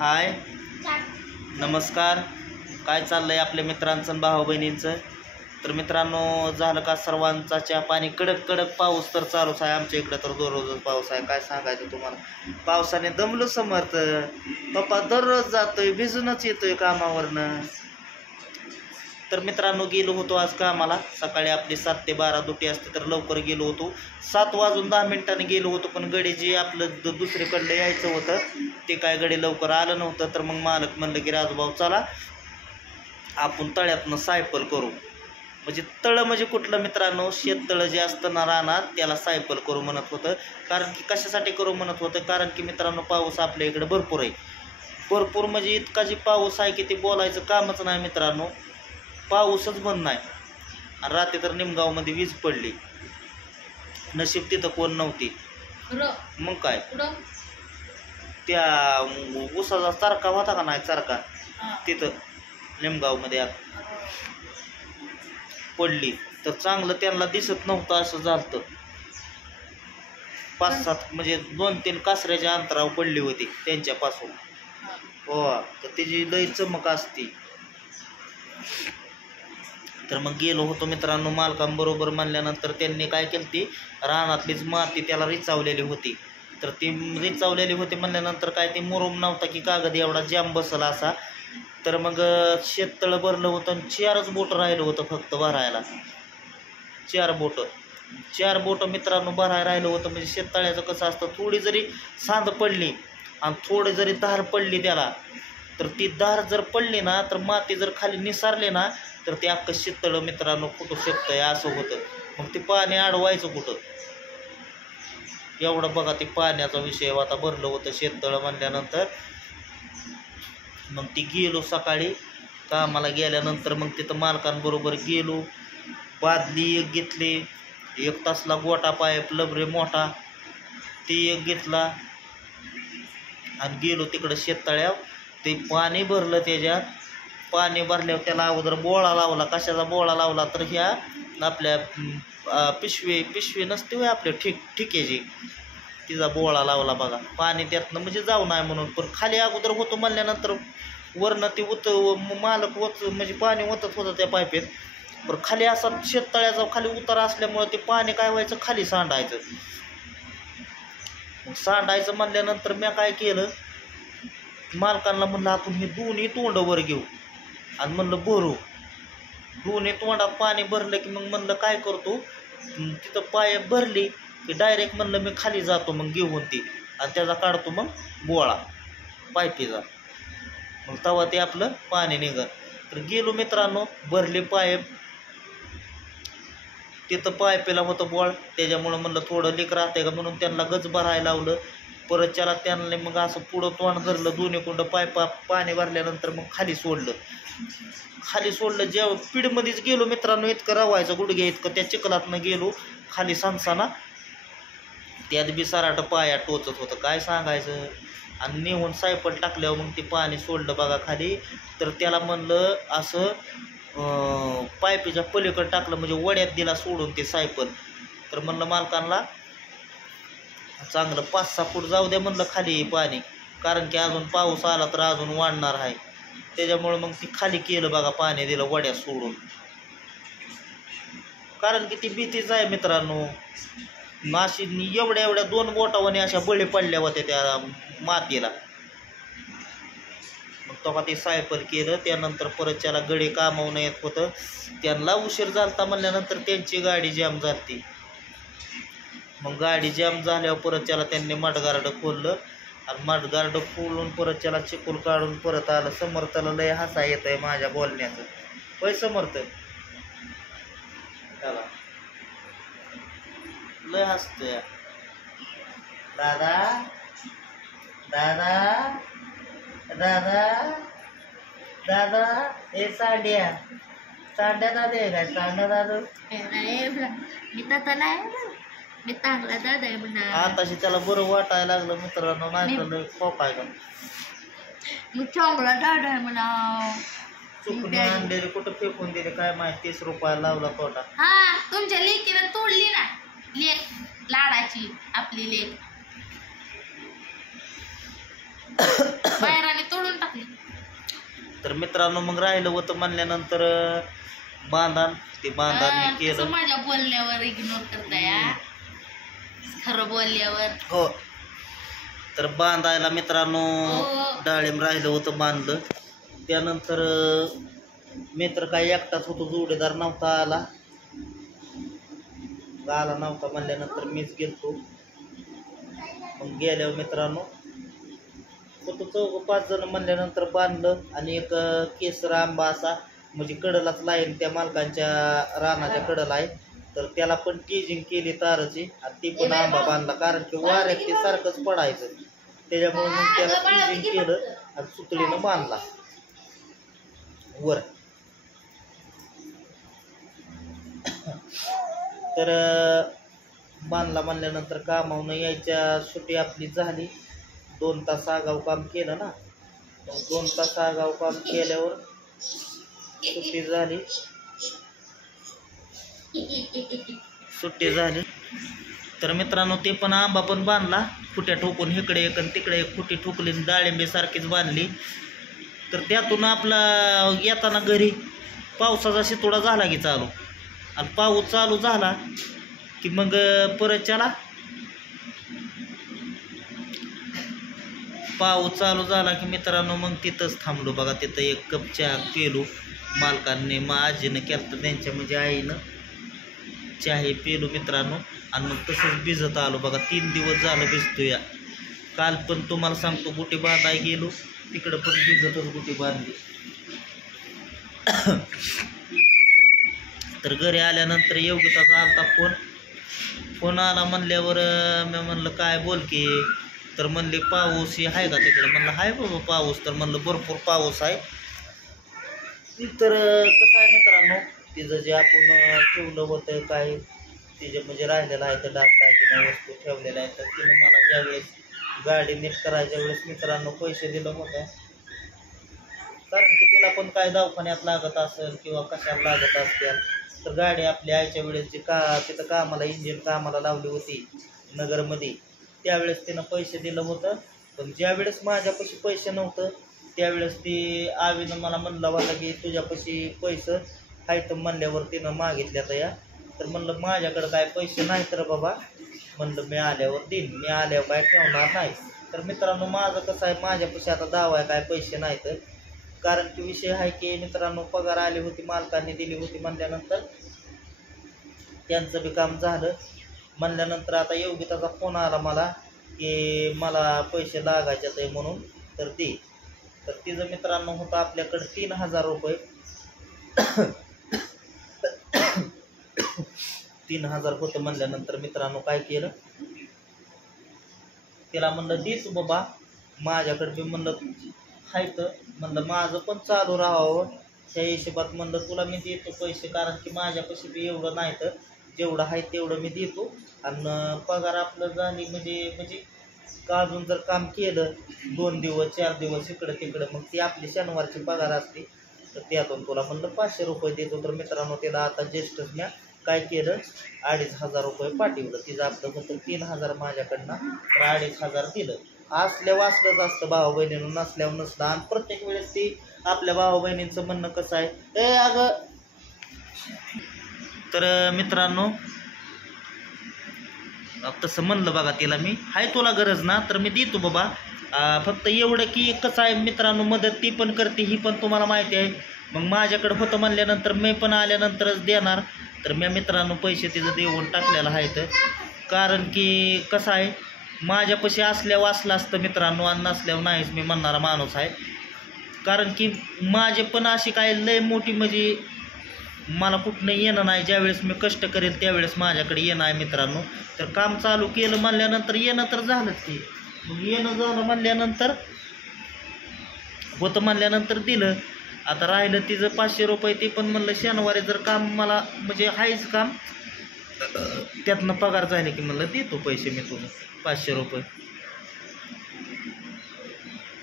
हाय नमस्कार. काय चाललंय आपल्या मित्रांचं आणि भाऊ बहिणींचं? तर मित्रांनो, झालं का सर्वांचा चहा पाणी? कडक कडक पाऊस तर चालूच आहे आमच्या इकडं, तर दररोजच पाऊस आहे. काय सांगायचं तुम्हाला, पावसाने दमलो समर्थ. पप्पा दररोज जातोय, भिजूनच येतोय कामावरनं. तर मित्रांनो, गेलो होतो आज कामाला. सकाळी आपली 7 ते 12 ड्युटी असते, तर लवकर गेलो होतो. 7 वाजून 10 मिनिटांनी गेलो होतो, पण गडी जे आपलं दुसरीकडलं यायचं होतं ते काय गडी लवकर आलं नव्हतं. तर मग मालक म्हणलं की राजूभाऊ चला आपण तळ्यातनं सायकल करू. म्हणजे तळं म्हणजे कुठलं मित्रांनो, शेततळं जे असतं ना रानात, त्याला सायकल करू म्हणत होतं. कारण की कशासाठी करू म्हणत होतं, कारण की मित्रांनो पाऊस आपल्या इकडे भरपूर आहे. भरपूर म्हणजे इतका जी पाऊस आहे की ते बोलायचं कामच नाही मित्रांनो. पाऊसच बंद नाही. आणि रात्री तर निमगावमध्ये वीज पडली. नशीब तिथं कोण नव्हती. मग काय, त्या उसाचा चारका होता का नाही, चारका तिथं निमगावमध्ये पडली. तर चांगलं त्यांना दिसत नव्हतं असं झालं. 5-7 म्हणजे 2-3 कासऱ्याच्या अंतरावर पडली होती त्यांच्यापासून. हो, तर त्याची लई चमक असते. तर मग गेलो होतो मित्रांनो मालकांबरोबर. म्हणल्यानंतर त्यांनी काय केलं, ती रानातलीच माती त्याला रिचावलेली होती. तर ती रिचावलेली होती म्हणल्यानंतर काय, ती मुरुम नव्हता की कागद एवढा जाम बसला असा. तर मग शेततळं भरलं होतं आणि 4च बोटं राहिलं होतं फक्त भरायला. 4 बोटं मित्रांनो भरायला राहिलं होतं. म्हणजे शेततळ्याचं कसं असतं, थोडी जरी सांद पडली आणि थोडी जरी धार पडली त्याला, तर ती धार जर पडली ना, तर माती जर खाली निसारली ना, तर ते अख्खं शेततळं मित्रांनो फुटू शकतंय असं होतं. मग ते पाणी अडवायचं कुठं, एवढं बघा. ते पाण्याचा विषय आता भरलं होतं शेततळं म्हणल्यानंतर. मग ती गेलो सकाळी कामाला गेल्यानंतर. मग तिथं मालकांबरोबर गेलो. बादली एक घेतली, 1 तासला गोटा पाईप लबरे मोठा ती एक घेतला आणि गेलो तिकडं शेततळ्यावर. ते पाणी भरलं. त्याच्यात पाणी भरल्यावर त्याला अगोदर बोळा लावला. कशाचा बोळा लावला, तर ह्या आपल्या पिशवी नसते होय आपल्या ठिकेची, तिचा बोळा लावला बघा. पाणी त्यातनं म्हणजे जाऊ नाही म्हणून. पण खाली अगोदर होतो म्हणल्यानंतर वरनं ते मालक म्हणजे पाणी ओतत होतं त्या पाईपेत. पण खाली असा शेततळ्याचा खाली उतार असल्यामुळं ते पाणी काय व्हायचं, खाली सांडायचं. सांडायचं म्हणल्यानंतर मी काय केलं, मालकांना म्हणलं आपण हे दोन्ही तोंड वर घेऊ आणि म्हणलं भरू. दोन्ही तोंडात पाणी भरलं की मग म्हणलं काय करतो, तिथं पाईप भरली की डायरेक्ट म्हणलं मी खाली जातो मग घेऊन ती, आणि त्याचा काढतो मग बोळा पाईपीचा. मग तेव्हा ते आपलं पाणी निघत. तर गेलो मित्रांनो, भरली पाईप. तिथं पाईपीला होतं बोळ, त्याच्यामुळं म्हणलं थोडं लीक राहते का म्हणून त्यांना गज भरायला लावलं. परत त्याला त्यांना मग असं पुढं तोंड धरलं. दोन्ही कुंड पाणी भरल्यानंतर मग खाली सोडलं. जेव्हा पिढमध्येच गेलो मित्रांनो, इतकं रवायचं गुडघ्या इतकं त्या चिखलातनं गेलो खाली सांगसाना. त्यात बी सराट पाया टोचत होतं, काय सांगायचं. आणि नेहून सायपल टाकल्यावर मग ते पाणी सोडलं बघा खाली. तर त्याला म्हणलं असं पाईपीच्या पलीकडे टाकलं, म्हणजे वड्यात दिला सोडून ते सायपल. तर म्हणलं मालकांना चांगलं 5-6 फूट जाऊ द्या म्हणलं खाली पाणी, कारण की अजून पाऊस आला तर अजून वाढणार आहे. त्याच्यामुळं मग ती खाली केलं बघा, पाणी दिलं वड्यात सोडून. कारण की ती भीतीच आहे मित्रांनो. अशी एवढ्या 2 बोटावाने अशा बळी पडल्या होत्या त्या मातीला. मग तेव्हा ते सायकल केलं. त्यानंतर परत त्याला गडी कामावून येत होतं, त्यांना उशीर झालता म्हणल्यानंतर त्यांची गाडी जाम झाली. मग गाडी जाम झाल्यावर परत त्याला त्यांनी मडगार्ड खोललं आणि मडगार्ड खोलून परत त्याला चिकूल काढून परत आलं. समर्थला लय हसा येत आहे माझ्या बोलण्याचं. होय समर्थ, त्याला लय हसतोय. दादा दादा दादा दादा हे सांड्या दादा आहे काय, सांड्या दादा मी तर नाही, मी चांगला दादा आहे म्हणा. आताशी त्याला बरं वाटायला लागलं मित्रांनो, नाही तर खोक आहे का, मी चांगला दादा आहे म्हणा. चुकून आणलेले कुठं फेकून दिले काय माहिती. 30 रुपयाला लावला तोटा. हा, तुमच्या लेकीनं तोडली ना लेक, लाडाची आपली लेक बाहेराने मित्रांनो मग राहिलं होतं म्हणल्यानंतर बांधण ते बांधण हे केलं. कसं माझ्या बोलल्यावर इग्नोर करताय हा? खरं बोलल्यावर हो. तर बांधायला मित्रांनो हो. डाळिंब राहिलं होतं बांधलं. त्यानंतर मित्र काही एकटाच होतो, जोडीदार नव्हता आला नव्हता म्हणल्यानंतर मीच गेलतो. मग गेल्यावर मित्रांनो होतो 4-5 जण म्हणल्यानंतर बांधलं. आणि एक केसर आंबा असा म्हणजे कडलाच लाईन त्या मालकांच्या रानाच्या कडला आहे, तर त्याला पण टीजिंग केली ताराची आणि ती पण आंबा बांधला. कारण की वाऱ्यात ते सारखंच पडायचं, त्याच्यामुळे मग त्याला टीजिंग केलं आणि सुतळीनं बांधला वर. तर बांधला म्हणल्यानंतर कामावून यायच्या सुट्टी आपली झाली. 2 तास आगाऊ काम केलं ना. 2 तास आगाऊ काम केल्यावर सुट्टी झाली. तर मित्रांनो ते पण आंबा पण बांधला, फुट्या ठोकून इकडे एक आणि तिकडे एक फुटी ठोकली, डाळिंबी सारखीच बांधली. तर त्यातून आपला येताना घरी पावसाचा शितोडा झाला की चालू. आणि पाऊस चालू झाला की मग परत चला पाऊस चालू झाला की मित्रांनो मग तिथंच थांबलो बघा. तिथं एक कप चहा पेलो मालकांनी, मग आजीनं केलं तर त्यांच्या म्हणजे आईनं चहा पेलो मित्रांनो. आणि मग तसंच भिजत आलो बघा. 3 दिवस झालं भिजतो या. काल पण तुम्हाला सांगतो गुटी बांधाय गेलो, तिकडं पण भिजतच गुटी बांधली. तर घरी आल्यानंतर योगिताचा आलता फोन आला. म्हणल्यावर मी म्हणलं काय बोल की. तर म्हणले पाऊस आहे का तिकडं. म्हणलं हाय बाबा पाऊस. तर म्हणलं भरपूर पाऊस आहे. तर कसं आहे मित्रांनो, तिचं जे आपण ठेवलं होतं काय तिचे म्हणजे राहिलेलं आहे तर दागिना वस्तू ठेवलेल्या आहेत, तर तिने मला ज्यावेळेस गाडी नीट करायच्या वेळेस मित्रांनो पैसे दिलं होतं. कारण की तिला पण काय दवाखान्यात लागत असेल किंवा कशाला लागत असतील, तर गाडी आपली आयच्या वेळेस जी तिथं कामाला इंजिन कामाला लावली होती नगरमध्ये, त्यावेळेस तिनं पैसे दिलं होतं. पण ज्यावेळेस माझ्यापाशी पैसे नव्हतं त्यावेळेस ती आवीनं मला म्हणलं होता की तुझ्यापाशी पैसे आहेत म्हणल्यावर तिनं मागितल्या तर या. तर म्हणलं माझ्याकडं काय पैसे नाही तर बाबा, म्हणलं मी आल्यावर देईन, मी आल्यावर काय ठेवणार नाही. तर मित्रांनो माझं कसं आहे, माझ्यापाशी आता दावा आहे काय पैसे नाहीत. कारण की विषय आहे की मित्रांनो पगार आली होती, मालकांनी दिली होती म्हणल्यानंतर त्यांचं बी काम झालं. म्हणल्यानंतर आता योगिताचा फोन आला मला की मला पैसे लागायचे आहे म्हणून, तर दे. तर तिचं मित्रांनो होतं आपल्याकडं 3000 रुपये. 3000 होतं म्हणल्यानंतर मित्रांनो काय केलं, तिला म्हणलं दे तू बाबा, माझ्याकडे बी म्हणलं हायत, म्हणलं माझं पण चालू राहावं त्या हिशोबात म्हणलं तुला मी देतो पैसे. कारण की माझ्यापाशी बी एवढं नाही, तर जेवढं आहे तेवढं मी देतो. आणि पगार आपलं झाली म्हणजे अजून जर काम केलं 2 दिवस 4 दिवस इकडं तिकडं, मग ती आपली शनिवारची पगार असते, तर त्यातून तुला म्हणलं 500 रुपये देतो. तर मित्रांनो तिला आता ज्येष्ठच मी काय केलं 2500 रुपये पाठवलं. तिचं आपलं होतं 3000 माझ्याकडनं, तर 2500 दिलं. असल्यावर असलंच असतं भाऊ बहिणीनं, नसल्यावर नसलं. आणि प्रत्येक वेळेस ती आपल्या भाऊ बहिणींचं म्हणणं कसं आहे ए अगं. तर मित्रांनो तसं म्हणलं बघा तिला मी, हाय तुला गरज ना तर मी देतो बाबा, फक्त एवढं की कसं आहे मित्रांनो मदत ती पण करते ही पण तुम्हाला माहिती आहे. मग माझ्याकडं होतं म्हणल्यानंतर मी पण आल्यानंतरच देणार. तर मी मित्रांनो पैसे तिचं देऊन टाकलेलं आहे. तर कारण की कसं आहे माझ्यापाशी असल्यावर असलं असतं मित्रांनो, आणि नसल्यावर नाहीच मी म्हणणारा माणूस आहे. कारण की माझे पण अशी काय लय मोठी म्हणजे मला कुठनं येणं नाही. ज्यावेळेस मी कष्ट करेल त्यावेळेस माझ्याकडे येणं आहे मित्रांनो. तर काम चालू केलं म्हणल्यानंतर येणं तर झालंच की, मग येणं झालं म्हणल्यानंतर होतं म्हणल्यानंतर दिलं. आता राहिलं तिचं 500 रुपये, ते पण म्हणलं शनिवारी जर काम मला म्हणजे आहेच काम त्यातनं पगार झाले की म्हणलं देतो पैसे मी तुला 500 रुपये.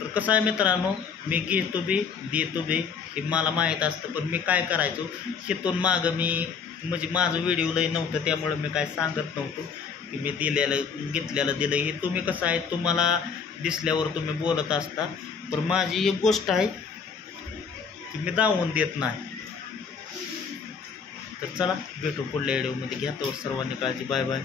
तर कसं आहे मित्रांनो मी घेतो बी देतो बी हे मला माहीत असतं. पण मी काय करायचो शितून मागं मी म्हणजे माझं व्हिडिओ लई नव्हतं, त्यामुळे मी काय सांगत नव्हतो की मी दिलेलं घेतलेलं दिलं. हे तुम्ही कसं आहे तुम्हाला दिसल्यावर तुम्ही बोलत असता. पण माझी एक गोष्ट आहे की मी दावून देत नाही. तर चला भेटू पुढल्या व्हिडिओमध्ये. घ्या तो सर्वांनी काळजी. Bye bye.